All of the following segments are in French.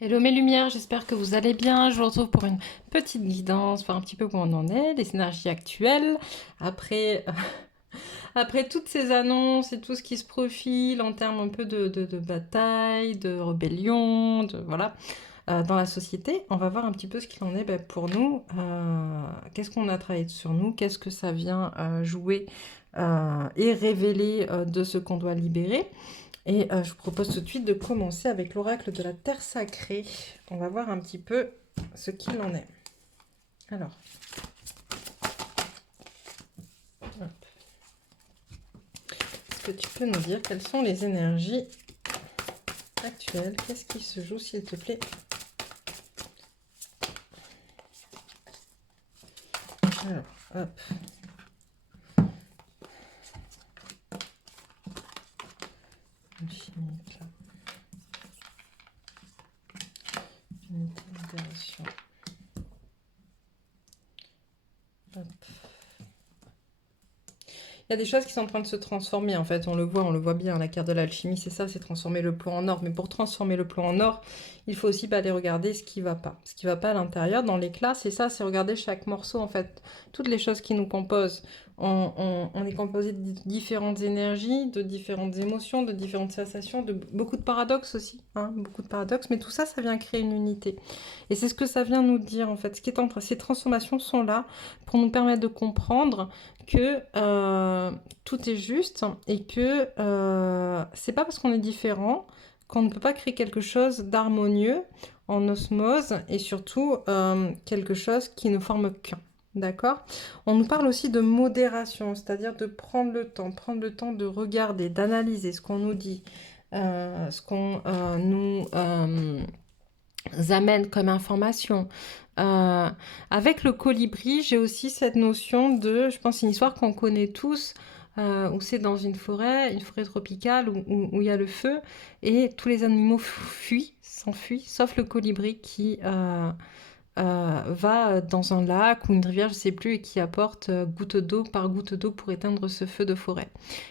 Hello mes lumières, j'espère que vous allez bien. Je vous retrouve pour une petite guidance, voir un petit peu où on en est, les énergies actuelles. Après, après toutes ces annonces et tout ce qui se profile en termes un peu de bataille, de rébellion, voilà, dans la société, on va voir un petit peu ce qu'il en est pour nous. Qu'est-ce qu'on a travaillé sur nous, qu'est-ce que ça vient jouer et révéler de ce qu'on doit libérer. Et je vous propose tout de suite de commencer avec l'oracle de la Terre sacrée. On va voir un petit peu ce qu'il en est. Alors, est-ce que tu peux nous dire quelles sont les énergies actuelles? Qu'est-ce qui se joue, s'il te plaît? Alors, hop. Chimique, là. Unité de libération. Hop. Il y a des choses qui sont en train de se transformer, en fait, on le voit bien, la carte de l'alchimie, c'est ça, c'est transformer le plomb en or. Mais pour transformer le plomb en or, il faut aussi aller regarder ce qui va pas. Ce qui va pas à l'intérieur, dans l'éclat, c'est ça, c'est regarder chaque morceau, en fait. Toutes les choses qui nous composent. On est composé de différentes énergies, de différentes émotions, de différentes sensations, de beaucoup de paradoxes aussi, hein, beaucoup de paradoxes, mais tout ça, ça vient créer une unité. Et c'est ce que ça vient nous dire, en fait. Ce qui est ces transformations sont là pour nous permettre de comprendre que tout est juste et que c'est pas parce qu'on est différent qu'on ne peut pas créer quelque chose d'harmonieux, en osmose, et surtout quelque chose qui ne forme qu'un. D'accord? On nous parle aussi de modération, c'est-à-dire de prendre le temps de regarder, d'analyser ce qu'on nous dit, ce qu'on nous amène comme information. Euh, Avec le colibri, j'ai aussi cette notion de, je pense, une histoire qu'on connaît tous, où c'est dans une forêt tropicale où il y a le feu, et tous les animaux fuient, s'enfuient, sauf le colibri qui va dans un lac ou une rivière, je sais plus, et qui apporte goutte d'eau par goutte d'eau pour éteindre ce feu de forêt.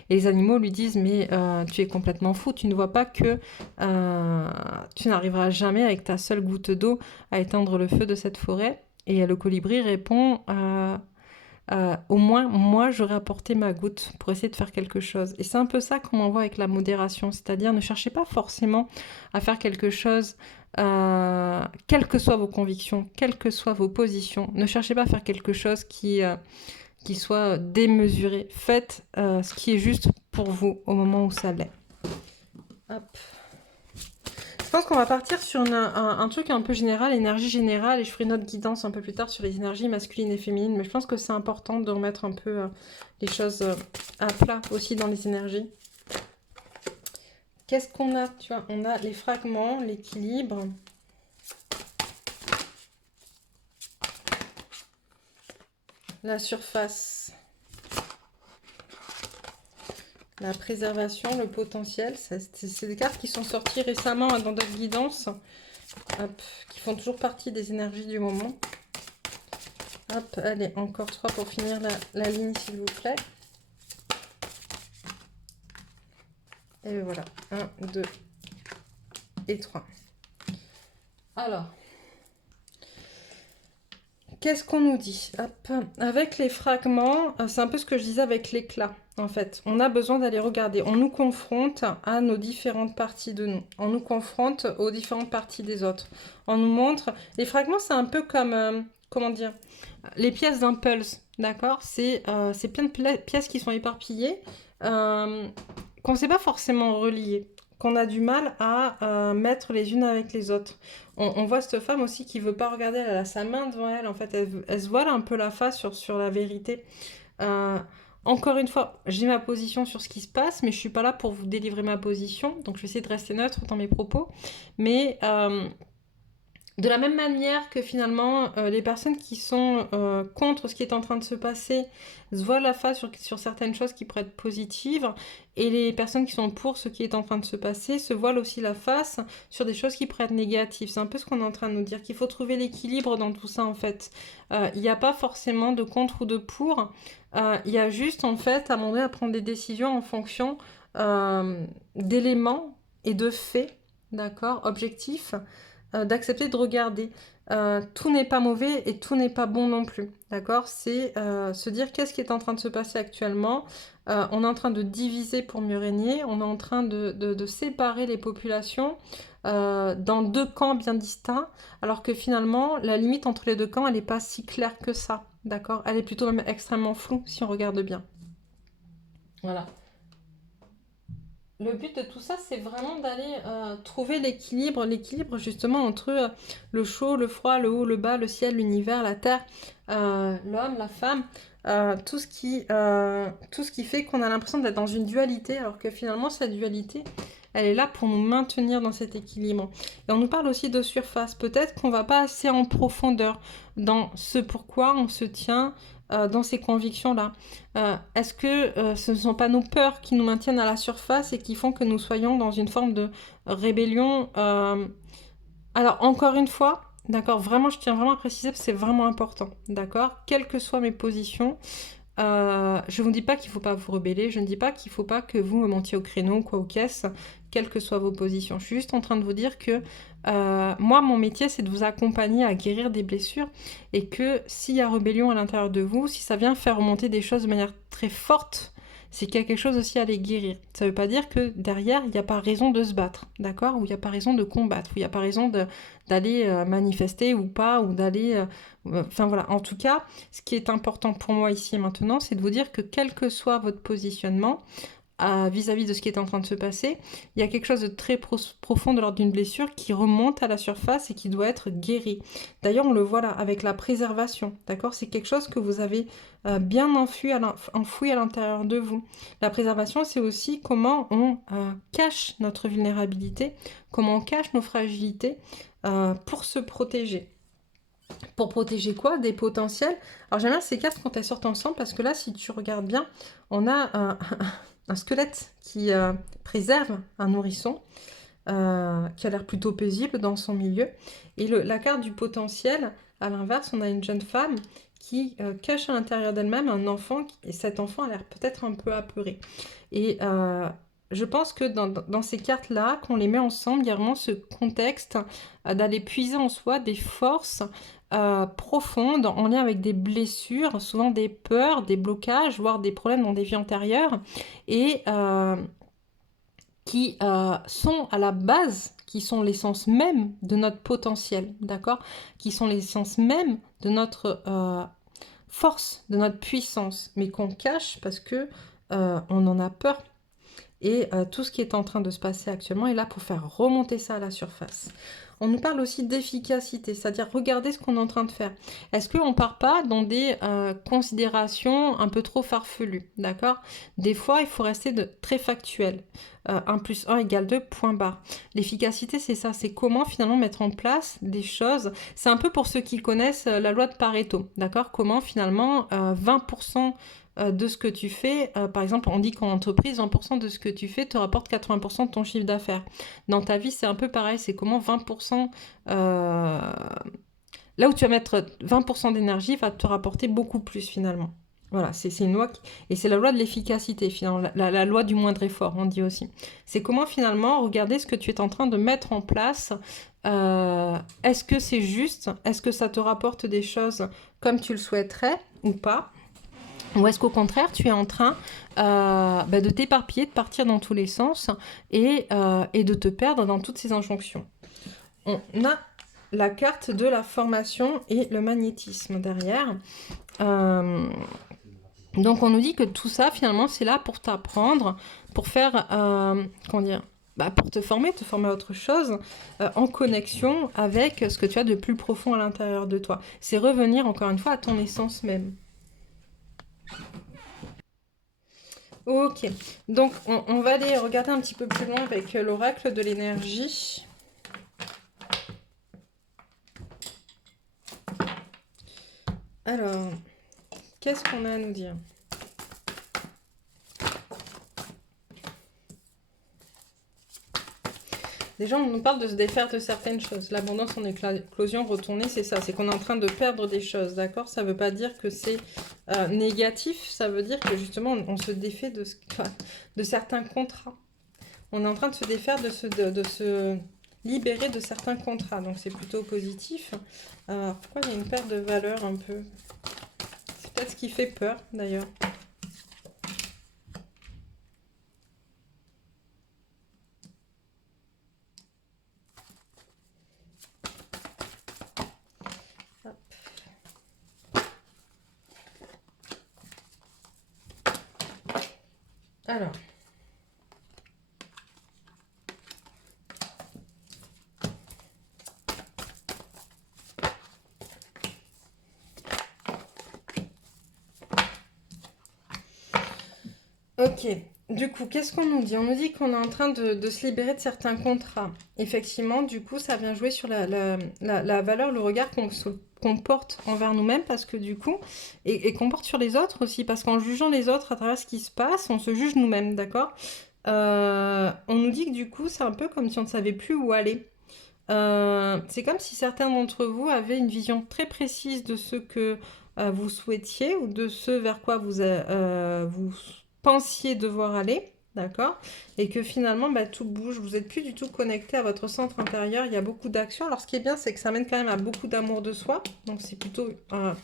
Et les animaux lui disent, mais tu es complètement fou, tu ne vois pas que tu n'arriveras jamais avec ta seule goutte d'eau à éteindre le feu de cette forêt. Et le colibri répond, au moins, moi, j'aurais apporté ma goutte pour essayer de faire quelque chose. Et c'est un peu ça qu'on en voit avec la modération, c'est-à-dire ne cherchez pas forcément à faire quelque chose, quelles que soient vos convictions, quelles que soient vos positions. Ne cherchez pas à faire quelque chose qui soit démesuré. Faites ce qui est juste pour vous au moment où ça l'est. Hop. Je pense qu'on va partir sur un truc un peu général, énergie générale, et je ferai une autre guidance un peu plus tard sur les énergies masculines et féminines, mais je pense que c'est important de remettre un peu les choses à plat aussi dans les énergies. Qu'est-ce qu'on a? Tu vois, on a les fragments, l'équilibre, la surface, la préservation, le potentiel. C'est des cartes qui sont sorties récemment dans d'autres guidances, hop, qui font toujours partie des énergies du moment. Hop, allez, encore 3 pour finir la ligne, s'il vous plaît. Et voilà, 1, 2 et 3. Alors, qu'est-ce qu'on nous dit? Hop. Avec les fragments, c'est un peu ce que je disais avec l'éclat, en fait. On a besoin d'aller regarder. On nous confronte à nos différentes parties de nous. On nous confronte aux différentes parties des autres. On nous montre... Les fragments, c'est un peu comme... comment dire? Les pièces d'un puzzle, d'accord? C'est plein de pièces qui sont éparpillées, qu'on ne sait pas forcément relier, qu'on a du mal à mettre les unes avec les autres. On voit cette femme aussi qui veut pas regarder, elle a sa main devant elle, en fait, elle se voile un peu la face sur la vérité. Euh, Encore une fois, j'ai ma position sur ce qui se passe, mais je suis pas là pour vous délivrer ma position, donc je vais essayer de rester neutre dans mes propos. Mais de la même manière que finalement, les personnes qui sont contre ce qui est en train de se passer se voient la face sur certaines choses qui pourraient être positives, et les personnes qui sont pour ce qui est en train de se passer se voilent aussi la face sur des choses qui pourraient être négatives. C'est un peu ce qu'on est en train de nous dire, qu'il faut trouver l'équilibre dans tout ça en fait. Il n'y a pas forcément de contre ou de pour, il y a juste en fait à un moment donné à prendre des décisions en fonction d'éléments et de faits, d'accord, objectifs, d'accepter de regarder. Tout n'est pas mauvais et tout n'est pas bon non plus, d'accord? C'est se dire qu'est-ce qui est en train de se passer actuellement. On est en train de diviser pour mieux régner, on est en train de séparer les populations dans deux camps bien distincts, alors que finalement, la limite entre les deux camps, elle n'est pas si claire que ça, d'accord? Elle est plutôt même extrêmement floue si on regarde bien. Voilà. Le but de tout ça, c'est vraiment d'aller trouver l'équilibre justement entre le chaud, le froid, le haut, le bas, le ciel, l'univers, la terre, l'homme, la femme, tout ce qui fait qu'on a l'impression d'être dans une dualité, alors que finalement, cette dualité, elle est là pour nous maintenir dans cet équilibre. Et on nous parle aussi de surface. Peut-être qu'on va pas assez en profondeur dans ce pourquoi on se tient dans ces convictions-là. Est-ce que ce ne sont pas nos peurs qui nous maintiennent à la surface et qui font que nous soyons dans une forme de rébellion Alors, encore une fois, d'accord, vraiment, je tiens vraiment à préciser parce que c'est vraiment important, d'accord? Quelles que soient mes positions, je ne vous dis pas qu'il ne faut pas vous rebeller, je ne dis pas qu'il ne faut pas que vous me montiez au créneau, quoi, aux caisses, quelles que soient vos positions. Je suis juste en train de vous dire que moi, mon métier, c'est de vous accompagner à guérir des blessures et que s'il y a rébellion à l'intérieur de vous, si ça vient faire remonter des choses de manière très forte, c'est qu'il y a quelque chose aussi à les guérir. Ça ne veut pas dire que derrière, il n'y a pas raison de se battre, d'accord? Ou il n'y a pas raison de combattre, ou il n'y a pas raison d'aller manifester ou pas, ou d'aller... Enfin voilà, en tout cas, ce qui est important pour moi ici et maintenant, c'est de vous dire que quel que soit votre positionnement vis-à-vis de ce qui est en train de se passer, il y a quelque chose de très profond de l'ordre d'une blessure qui remonte à la surface et qui doit être guéri. D'ailleurs, on le voit là avec la préservation, d'accord? C'est quelque chose que vous avez bien enfoui à l'intérieur de vous. La préservation, c'est aussi comment on cache notre vulnérabilité, comment on cache nos fragilités pour se protéger. Pour protéger quoi? Des potentiels. Alors j'aime bien ces cartes quand elles sortent ensemble parce que là, si tu regardes bien, on a un squelette qui préserve un nourrisson qui a l'air plutôt paisible dans son milieu. Et la carte du potentiel, à l'inverse, on a une jeune femme qui cache à l'intérieur d'elle-même un enfant, et cet enfant a l'air peut-être un peu apeuré. Et je pense que dans ces cartes-là, qu'on les met ensemble, il y a vraiment ce contexte d'aller puiser en soi des forces profondes en lien avec des blessures, souvent des peurs, des blocages, voire des problèmes dans des vies antérieures, et qui sont à la base, qui sont l'essence même de notre potentiel, d'accord? Qui sont l'essence même de notre force, de notre puissance, mais qu'on cache parce que on en a peur. Et tout ce qui est en train de se passer actuellement est là pour faire remonter ça à la surface. On nous parle aussi d'efficacité, c'est-à-dire regarder ce qu'on est en train de faire. Est-ce qu'on ne part pas dans des considérations un peu trop farfelues, d'accord? Des fois, il faut rester très factuel. 1 + 1 = 2, point barre. L'efficacité, c'est ça, c'est comment finalement mettre en place des choses. C'est un peu pour ceux qui connaissent la loi de Pareto, d'accord? Comment finalement 20% de ce que tu fais, par exemple, on dit qu'en entreprise, 20% de ce que tu fais te rapporte 80% de ton chiffre d'affaires. Dans ta vie, c'est un peu pareil, c'est comment 20%, là où tu vas mettre 20% d'énergie, va te rapporter beaucoup plus finalement. Voilà, c'est une loi, et c'est la loi de l'efficacité, finalement, la loi du moindre effort, on dit aussi. C'est comment finalement regarder ce que tu es en train de mettre en place. Est-ce que c'est juste? Est-ce que ça te rapporte des choses comme tu le souhaiterais ou pas? Ou est-ce qu'au contraire, tu es en train de t'éparpiller, de partir dans tous les sens et de te perdre dans toutes ces injonctions? On a la carte de la formation et le magnétisme derrière. Donc on nous dit que tout ça, finalement, c'est là pour t'apprendre, pour faire, comment dire, pour te former à autre chose, en connexion avec ce que tu as de plus profond à l'intérieur de toi. C'est revenir, encore une fois, à ton essence même. Ok, donc on va aller regarder un petit peu plus loin avec l'oracle de l'énergie. Alors, qu'est-ce qu'on a à nous dire? Déjà, on nous parle de se défaire de certaines choses. L'abondance en éclosion retournée, c'est ça. C'est qu'on est en train de perdre des choses, d'accord? Ça ne veut pas dire que c'est négatif. Ça veut dire que justement, on se défait de certains contrats. On est en train de se défaire de libérer de certains contrats. Donc c'est plutôt positif. Pourquoi il y a une perte de valeur un peu? C'est peut-être ce qui fait peur d'ailleurs. Alors. Ok, du coup, qu'est-ce qu'on nous dit? On nous dit qu'on est en train de se libérer de certains contrats. Effectivement, du coup, ça vient jouer sur la valeur, le regard qu'on porte envers nous-mêmes, parce que du coup, et qu'on porte sur les autres aussi, parce qu'en jugeant les autres à travers ce qui se passe, on se juge nous-mêmes, d'accord? On nous dit que du coup, c'est un peu comme si on ne savait plus où aller. C'est comme si certains d'entre vous avaient une vision très précise de ce que vous souhaitiez ou de ce vers quoi vous pensiez devoir aller, d'accord? Et que finalement, bah, tout bouge, vous n'êtes plus du tout connecté à votre centre intérieur, il y a beaucoup d'actions. Alors ce qui est bien, c'est que ça amène quand même à beaucoup d'amour de soi, donc c'est plutôt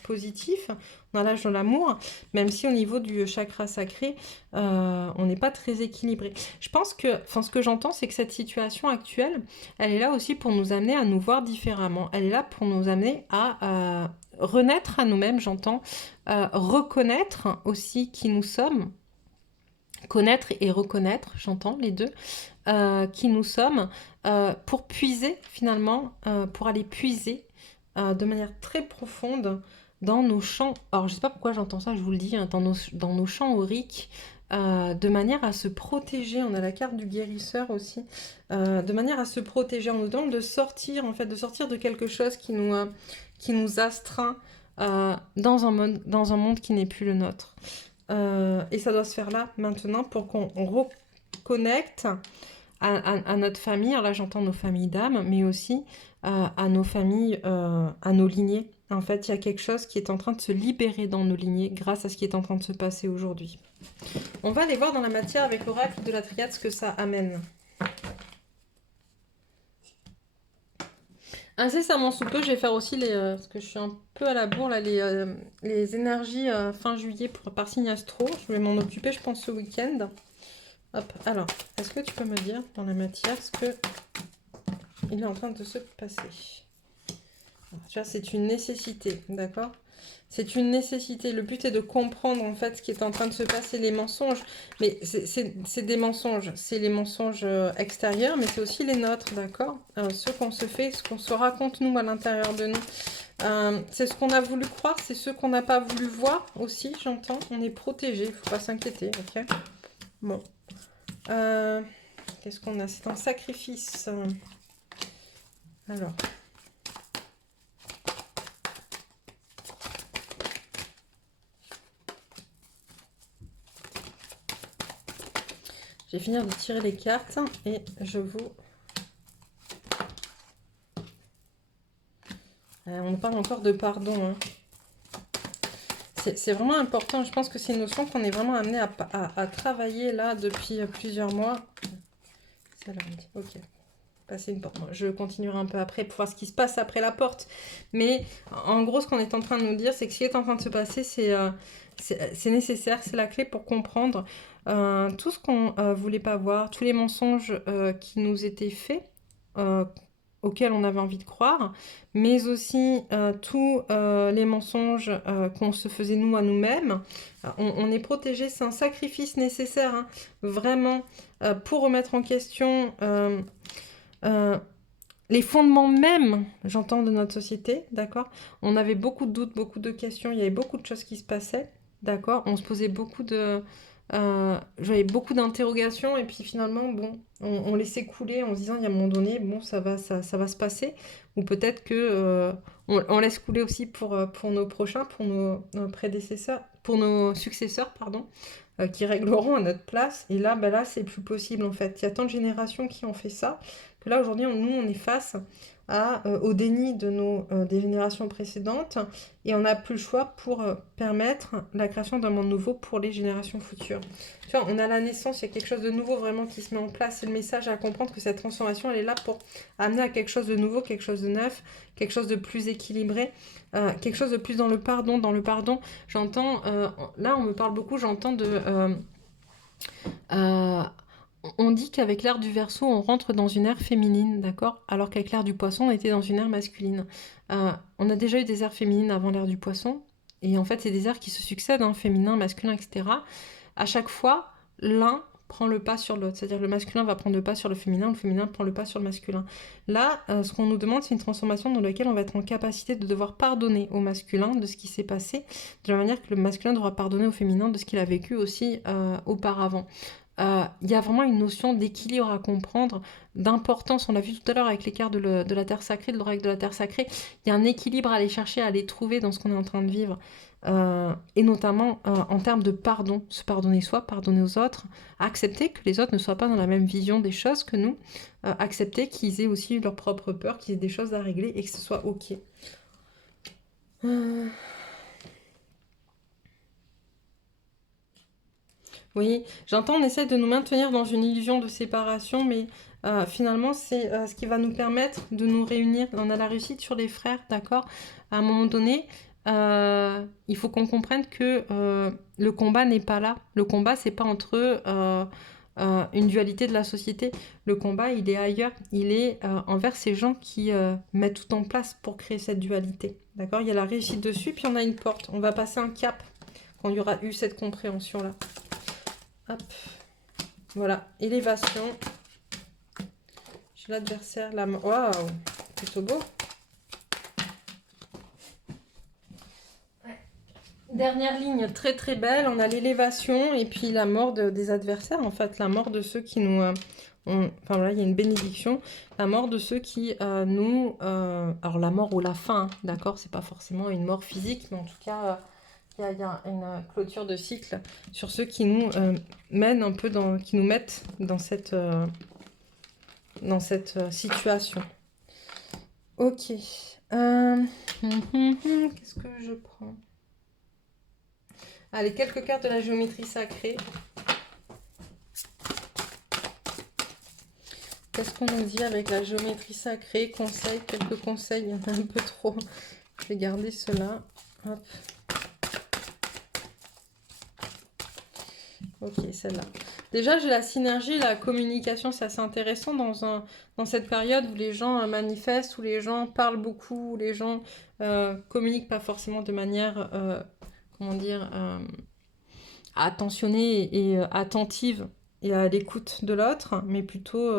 positif, on a l'âge de l'amour, même si au niveau du chakra sacré, on n'est pas très équilibré. Je pense que, enfin ce que j'entends, c'est que cette situation actuelle, elle est là aussi pour nous amener à nous voir différemment. Elle est là pour nous amener à renaître à nous-mêmes, j'entends, reconnaître aussi qui nous sommes, connaître et reconnaître, j'entends les deux, qui nous sommes, pour puiser finalement, pour aller puiser de manière très profonde dans nos champs. Alors je sais pas pourquoi j'entends ça, je vous le dis, hein, dans nos champs auriques, de manière à se protéger. On a la carte du guérisseur aussi, de manière à se protéger. On nous demande de sortir, en fait, de sortir de quelque chose qui nous astreint dans un monde qui n'est plus le nôtre. Et ça doit se faire là, maintenant, pour qu'on reconnecte à notre famille. Alors là, j'entends nos familles d'âme, mais aussi à nos familles, à nos lignées. En fait, il y a quelque chose qui est en train de se libérer dans nos lignées grâce à ce qui est en train de se passer aujourd'hui. On va aller voir dans la matière avec l'oracle de la triade ce que ça amène. Incessamment sous peu, je vais faire aussi parce que je suis un peu à la bourre, là, les énergies fin juillet par signe astro. Je vais m'en occuper, je pense, ce week-end. Hop, alors, est-ce que tu peux me dire dans la matière ce que il est en train de se passer? Alors, tu vois, c'est une nécessité, d'accord? C'est une nécessité. Le but est de comprendre en fait ce qui est en train de se passer, les mensonges. Mais c'est des mensonges. C'est les mensonges extérieurs, mais c'est aussi les nôtres, d'accord? Ce qu'on se fait, ce qu'on se raconte nous à l'intérieur de nous. C'est ce qu'on a voulu croire, c'est ce qu'on n'a pas voulu voir aussi, j'entends. On est protégé, il ne faut pas s'inquiéter, ok? Bon. Qu'est-ce qu'on a? C'est un sacrifice. Alors. Je vais finir de tirer les cartes et je vous... on parle encore de pardon. Hein. C'est vraiment important. Je pense que c'est une notion qu'on est vraiment amené à travailler là depuis plusieurs mois. Ça là, ok. Passer une porte. Je continuerai un peu après pour voir ce qui se passe après la porte. Mais en gros, ce qu'on est en train de nous dire, c'est que ce qui est en train de se passer, c'est nécessaire, c'est la clé pour comprendre tout ce qu'on voulait pas voir, tous les mensonges qui nous étaient faits, auxquels on avait envie de croire, mais aussi tous les mensonges qu'on se faisait nous à nous-mêmes. On est protégé, c'est un sacrifice nécessaire, hein, vraiment, pour remettre en question les fondements même, j'entends, de notre société, d'accord? On avait beaucoup de doutes, beaucoup de questions, il y avait beaucoup de choses qui se passaient, d'accord? On se posait beaucoup de... j'avais beaucoup d'interrogations et puis finalement, bon, on laissait couler en se disant, il y a un moment donné, bon, ça va se passer. Ou peut-être que on laisse couler aussi pour nos prochains, pour nos prédécesseurs, pour nos successeurs, pardon, qui régleront à notre place. Et là, ben là, c'est plus possible en fait. Il y a tant de générations qui ont fait ça. que là, aujourd'hui, nous, on est face au déni des générations précédentes et on n'a plus le choix pour permettre la création d'un monde nouveau pour les générations futures. Tu vois, on a la naissance, il y a quelque chose de nouveau vraiment qui se met en place. C'est le message à comprendre que cette transformation, elle est là pour amener à quelque chose de nouveau, quelque chose de neuf, quelque chose de plus équilibré, quelque chose de plus dans le pardon. Dans le pardon, j'entends, là, on me parle beaucoup, j'entends euh, on dit qu'avec l'ère du Verseau, on rentre dans une ère féminine, d'accord? Alors qu'avec l'ère du Poisson, on était dans une ère masculine. On a déjà eu des ères féminines avant l'ère du Poisson, et en fait, c'est des ères qui se succèdent, hein, féminin, masculin, etc. À chaque fois, l'un prend le pas sur l'autre, c'est-à-dire le masculin va prendre le pas sur le féminin prend le pas sur le masculin. Là, ce qu'on nous demande, c'est une transformation dans laquelle on va être en capacité de devoir pardonner au masculin de ce qui s'est passé, de la manière que le masculin devra pardonner au féminin de ce qu'il a vécu aussi auparavant. Il y a vraiment une notion d'équilibre à comprendre, d'importance. On l'a vu tout à l'heure avec l'écart de la terre sacrée, de l'oracle de la terre sacrée. Il y a un équilibre à aller chercher, à aller trouver dans ce qu'on est en train de vivre. Et notamment en termes de pardon, se pardonner soi, pardonner aux autres, accepter que les autres ne soient pas dans la même vision des choses que nous, accepter qu'ils aient aussi leur propre peur, qu'ils aient des choses à régler et que ce soit ok. Oui, j'entends, on essaie de nous maintenir dans une illusion de séparation, mais finalement, c'est ce qui va nous permettre de nous réunir. On a la réussite sur les frères, d'accord? À un moment donné, il faut qu'on comprenne que le combat n'est pas là. Le combat, c'est pas entre une dualité de la société. Le combat, il est ailleurs. Il est envers ces gens qui mettent tout en place pour créer cette dualité. D'accord? Il y a la réussite dessus, puis on a une porte. On va passer un cap quand il y aura eu cette compréhension-là. Hop. Voilà, élévation. J'ai l'adversaire, la mort. Waouh, plutôt beau. Dernière ligne très très belle, on a l'élévation et puis la mort des adversaires, en fait, la mort de ceux qui nous... enfin voilà, il y a une bénédiction, la mort de ceux qui nous... alors la mort ou la fin, hein, d'accord, c'est pas forcément une mort physique, mais en tout cas... il y a une clôture de cycle sur ceux qui nous mènent un peu qui nous mettent dans cette situation. Ok. Qu'est-ce que je prends? Allez, quelques cartes de la géométrie sacrée. Qu'est-ce qu'on nous dit avec la géométrie sacrée? Conseils, quelques conseils, il y en a un peu trop. Je vais garder cela. Hop. Ok, celle-là. Déjà, j'ai la synergie, la communication, c'est assez intéressant dans cette période où les gens manifestent, où les gens parlent beaucoup, où les gens communiquent pas forcément de manière, comment dire, attentionnée et attentive et à l'écoute de l'autre, mais plutôt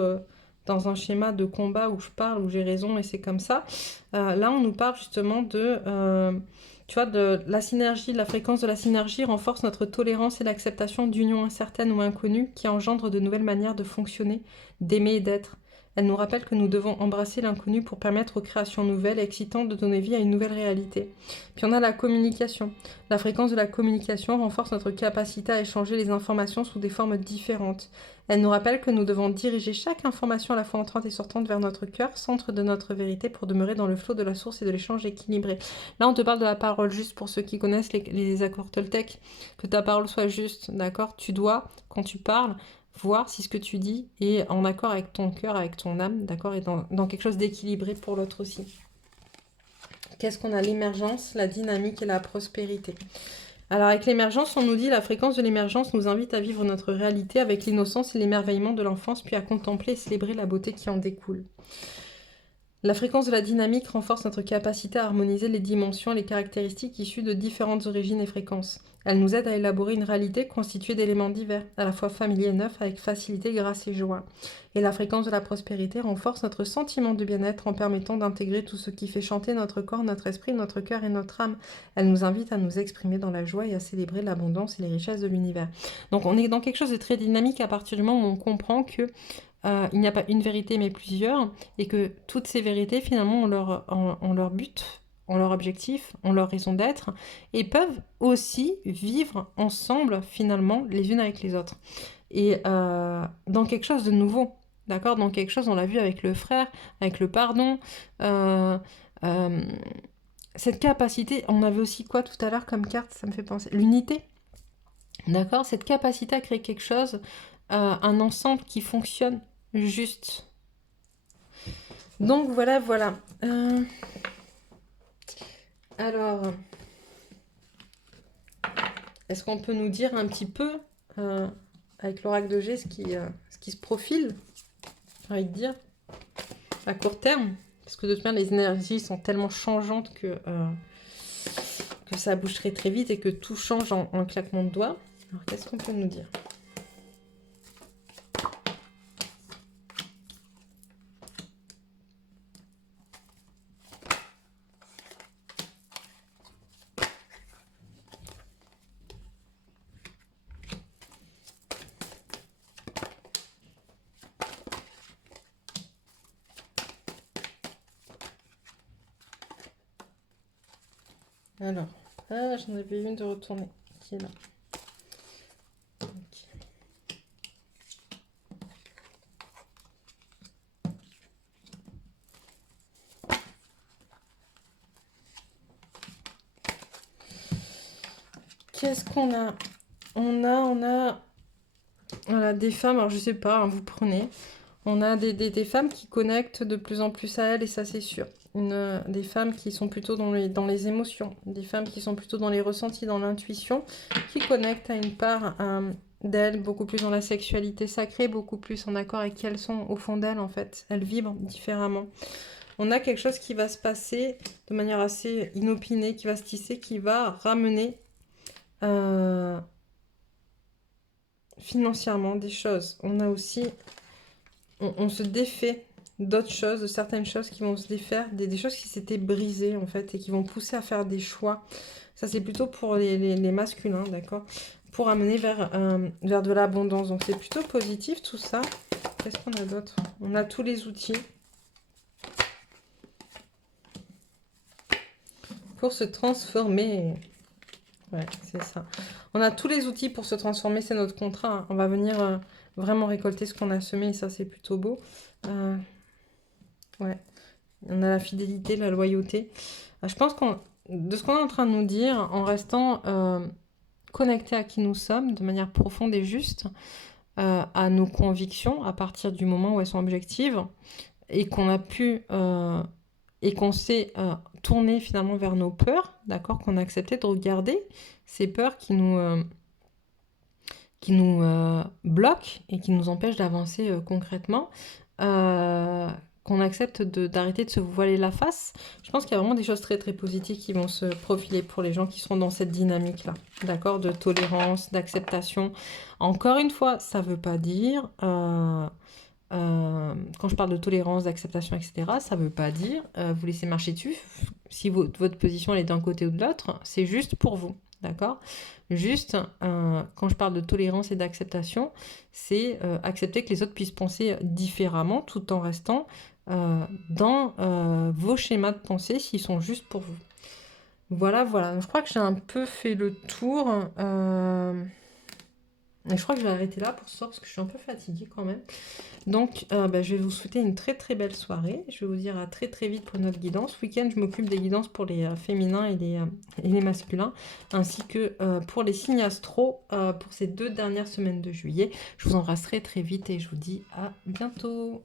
dans un schéma de combat où je parle, où j'ai raison et c'est comme ça. Là, on nous parle justement tu vois, de la synergie, la fréquence de la synergie renforce notre tolérance et l'acceptation d'unions incertaines ou inconnues qui engendrent de nouvelles manières de fonctionner, d'aimer et d'être. Elle nous rappelle que nous devons embrasser l'inconnu pour permettre aux créations nouvelles et excitantes de donner vie à une nouvelle réalité. Puis on a la communication. La fréquence de la communication renforce notre capacité à échanger les informations sous des formes différentes. Elle nous rappelle que nous devons diriger chaque information à la fois entrante et sortante vers notre cœur, centre de notre vérité, pour demeurer dans le flot de la source et de l'échange équilibré. Là, on te parle de la parole juste pour ceux qui connaissent les accords Toltec, que ta parole soit juste, d'accord? Tu dois, quand tu parles, voir si ce que tu dis est en accord avec ton cœur, avec ton âme, d'accord? Et dans quelque chose d'équilibré pour l'autre aussi. Qu'est-ce qu'on a? L'émergence, la dynamique et la prospérité. Alors avec l'émergence, on nous dit la fréquence de l'émergence nous invite à vivre notre réalité avec l'innocence et l'émerveillement de l'enfance, puis à contempler et célébrer la beauté qui en découle. La fréquence de la dynamique renforce notre capacité à harmoniser les dimensions et les caractéristiques issues de différentes origines et fréquences. Elle nous aide à élaborer une réalité constituée d'éléments divers, à la fois familiers et neufs, avec facilité, grâce et joie. Et la fréquence de la prospérité renforce notre sentiment de bien-être en permettant d'intégrer tout ce qui fait chanter notre corps, notre esprit, notre cœur et notre âme. Elle nous invite à nous exprimer dans la joie et à célébrer l'abondance et les richesses de l'univers. Donc on est dans quelque chose de très dynamique à partir du moment où on comprend que il n'y a pas une vérité mais plusieurs, et que toutes ces vérités finalement ont leur but, ont leur objectif, ont leur raison d'être, et peuvent aussi vivre ensemble finalement les unes avec les autres. Et dans quelque chose de nouveau, d'accord? Dans quelque chose, on l'a vu avec le frère, avec le pardon. euh, euh, cette capacité, on avait aussi quoi tout à l'heure comme carte, ça me fait penser, l'unité, d'accord? Cette capacité à créer quelque chose, un ensemble qui fonctionne juste. Donc voilà, voilà. Alors, est-ce qu'on peut nous dire un petit peu, avec l'oracle de G, ce qui se profile, j'ai envie de dire, à court terme? Parce que de toute manière, les énergies sont tellement changeantes que ça bouge très très vite et que tout change en un claquement de doigts. Alors, qu'est-ce qu'on peut nous dire? Alors, j'en avais une de retourner qui est là. Ok. Qu'est-ce qu'on a? On a voilà, des femmes, alors je sais pas, hein, vous prenez. On a des femmes qui connectent de plus en plus à elles, et ça c'est sûr. Des femmes qui sont plutôt dans les émotions, des femmes qui sont plutôt dans les ressentis, dans l'intuition, qui connectent à une part d'elles, beaucoup plus dans la sexualité sacrée, beaucoup plus en accord avec qui elles sont au fond d'elles en fait. Elles vibrent différemment. On a quelque chose qui va se passer de manière assez inopinée, qui va se tisser, qui va ramener financièrement des choses. On a aussi, on se défait d'autres choses, de certaines choses qui vont se défaire, des choses qui s'étaient brisées en fait et qui vont pousser à faire des choix. Ça c'est plutôt pour les masculins, d'accord? Pour amener vers de l'abondance. Donc c'est plutôt positif tout ça. Qu'est-ce qu'on a d'autre? On a tous les outils pour se transformer. Ouais, c'est ça. On a tous les outils pour se transformer, c'est notre contrat, hein. On va venir vraiment récolter ce qu'on a semé et ça, c'est plutôt beau. Ouais, on a la fidélité, la loyauté. Je pense de ce qu'on est en train de nous dire, en restant connecté à qui nous sommes de manière profonde et juste, à nos convictions, à partir du moment où elles sont objectives, et qu'on a pu et qu'on s'est tourné finalement vers nos peurs, d'accord, qu'on a accepté de regarder ces peurs qui nous bloquent et qui nous empêchent d'avancer concrètement, qu'on accepte d'arrêter de se voiler la face. Je pense qu'il y a vraiment des choses très très positives qui vont se profiler pour les gens qui seront dans cette dynamique-là, d'accord, de tolérance, d'acceptation. Encore une fois, ça ne veut pas dire... quand je parle de tolérance, d'acceptation, etc., ça ne veut pas dire vous laissez marcher dessus. Si votre position elle est d'un côté ou de l'autre, c'est juste pour vous, d'accord? Juste, quand je parle de tolérance et d'acceptation, c'est accepter que les autres puissent penser différemment tout en restant dans vos schémas de pensée s'ils sont juste pour vous. Voilà, voilà. Je crois que j'ai un peu fait le tour. Et je crois que je vais arrêter là pour ce soir parce que je suis un peu fatiguée quand même. Donc, je vais vous souhaiter une très très belle soirée. Je vais vous dire à très très vite pour notre guidance. Ce week-end, je m'occupe des guidances pour les féminins et les masculins, ainsi que pour les signes astro pour ces 2 dernières semaines de juillet. Je vous embrasse très très vite et je vous dis à bientôt.